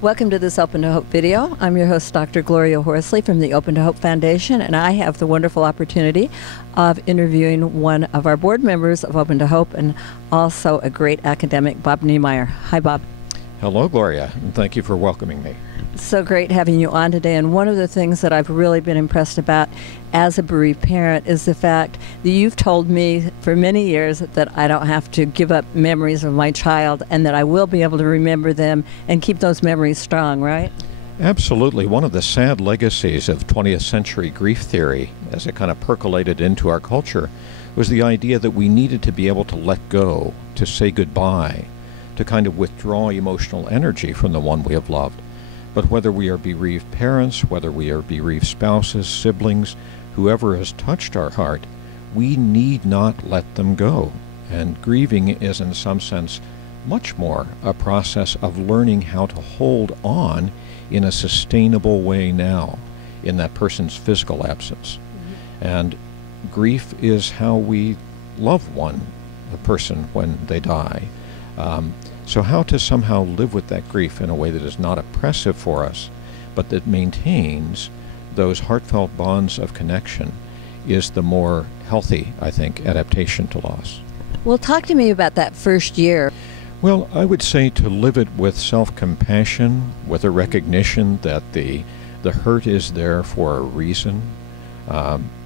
Welcome to this Open to Hope video. I'm your host, Dr. Gloria Horsley from the Open to Hope Foundation, and I have the wonderful opportunity of interviewing one of our board members of Open to Hope and also a great academic, Bob Neimeyer. Hi, Bob. Hello, Gloria, and thank you for welcoming me. So great having you on today, and one of the things that I've really been impressed about as a bereaved parent is the fact that you've told me for many years that I don't have to give up memories of my child and that I will be able to remember them and keep those memories strong, right? Absolutely. One of the sad legacies of 20th century grief theory, as it kind of percolated into our culture, was the idea that we needed to be able to let go, to say goodbye, to kind of withdraw emotional energy from the one we have loved. But whether we are bereaved parents, whether we are bereaved spouses, siblings, whoever has touched our heart, we need not let them go. And grieving is in some sense much more a process of learning how to hold on in a sustainable way now in that person's physical absence. And grief is how we love a person when they die. So how to somehow live with that grief in a way that is not oppressive for us, but that maintains those heartfelt bonds of connection is the more healthy, I think, adaptation to loss. Well, talk to me about that first year. Well, I would say to live it with self-compassion, with a recognition that the hurt is there for a reason.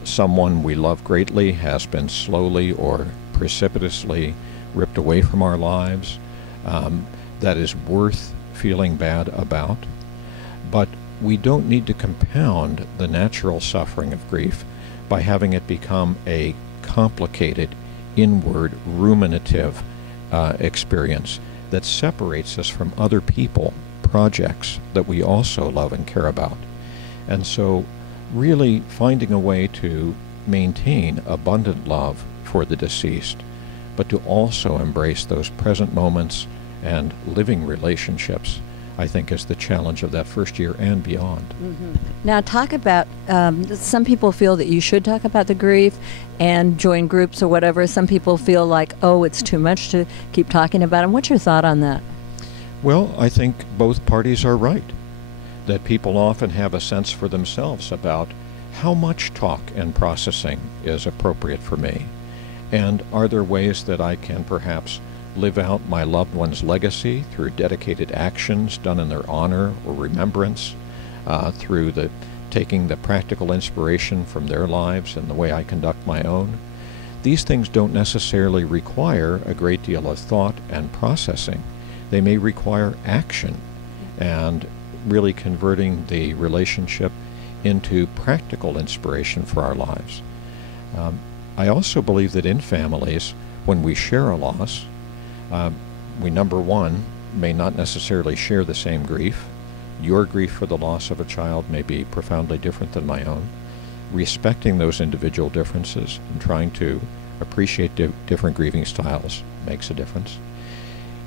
Someone we love greatly has been slowly or precipitously ripped away from our lives. That is worth feeling bad about. But we don't need to compound the natural suffering of grief by having it become a complicated, inward, ruminative experience that separates us from other people, projects that we also love and care about. And so really finding a way to maintain abundant love for the deceased, but to also embrace those present moments and living relationships, I think, is the challenge of that first year and beyond. Now talk about, some people feel that you should talk about the grief and join groups or whatever. Some people feel like, oh, it's too much to keep talking about them. What's your thought on that? Well, I think both parties are right, that people often have a sense for themselves about how much talk and processing is appropriate for me. And are there ways that I can perhaps live out my loved one's legacy through dedicated actions done in their honor or remembrance, through taking the practical inspiration from their lives and the way I conduct my own? These things don't necessarily require a great deal of thought and processing. They may require action and really converting the relationship into practical inspiration for our lives. I also believe that in families, when we share a loss, we, number one, may not necessarily share the same grief. Your grief for the loss of a child may be profoundly different than my own. Respecting those individual differences and trying to appreciate different grieving styles makes a difference.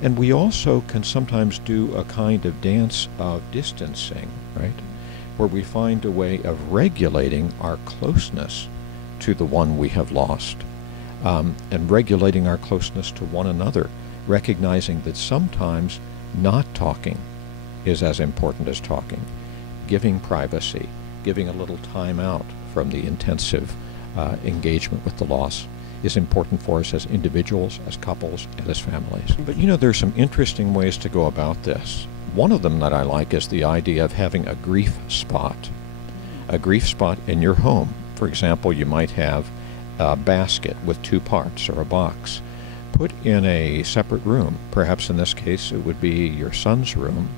And we also can sometimes do a kind of dance of distancing, right? Where we find a way of regulating our closeness to the one we have lost, and regulating our closeness to one another, recognizing that sometimes not talking is as important as talking. Giving privacy, giving a little time out from the intensive engagement with the loss is important for us as individuals, as couples, and as families. But you know, there's some interesting ways to go about this. One of them that I like is the idea of having a grief spot in your home. For example, you might have a basket with two parts or a box put in a separate room. Perhaps in this case it would be your son's room,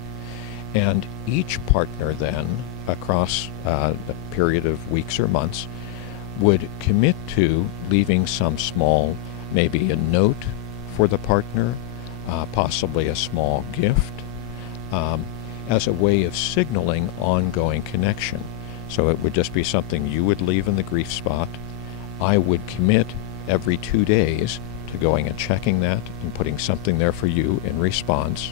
and each partner then, across a period of weeks or months, would commit to leaving some small, maybe a note for the partner, possibly a small gift, as a way of signaling ongoing connection. So it would just be something you would leave in the grief spot. I would commit every 2 days to going and checking that and putting something there for you in response,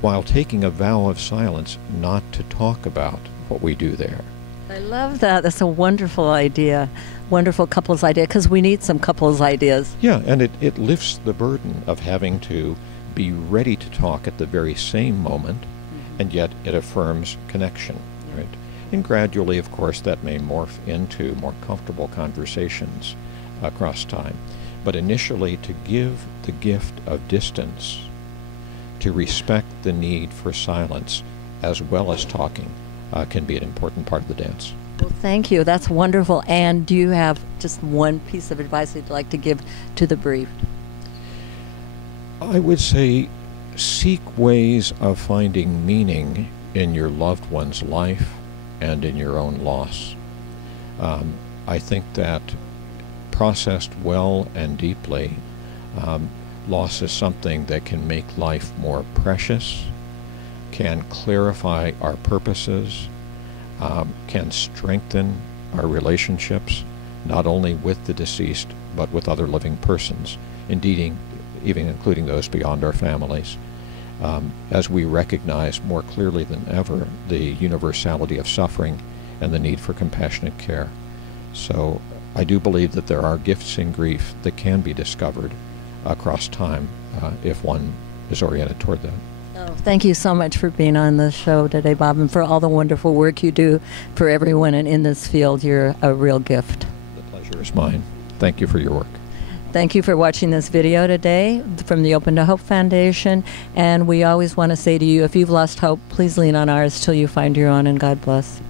while taking a vow of silence not to talk about what we do there. I love that. That's a wonderful idea, wonderful couples idea, because we need some couples ideas. Yeah, and it lifts the burden of having to be ready to talk at the very same moment and yet it affirms connection, right? And gradually, of course, that may morph into more comfortable conversations across time. But initially, to give the gift of distance, to respect the need for silence as well as talking, can be an important part of the dance. Well, thank you. That's wonderful. And do you have just one piece of advice you'd like to give to the bereaved? I would say seek ways of finding meaning in your loved one's life and in your own loss. I think that processed well and deeply, loss is something that can make life more precious, can clarify our purposes, can strengthen our relationships, not only with the deceased, but with other living persons, indeed, even including those beyond our families, as we recognize more clearly than ever the universality of suffering and the need for compassionate care. So I do believe that there are gifts in grief that can be discovered across time if one is oriented toward them. Oh, thank you so much for being on the show today, Bob, and for all the wonderful work you do for everyone and in this field. You're a real gift. The pleasure is mine. Thank you for your work. Thank you for watching this video today from the Open to Hope Foundation. And we always want to say to you, if you've lost hope, please lean on ours till you find your own, and God bless.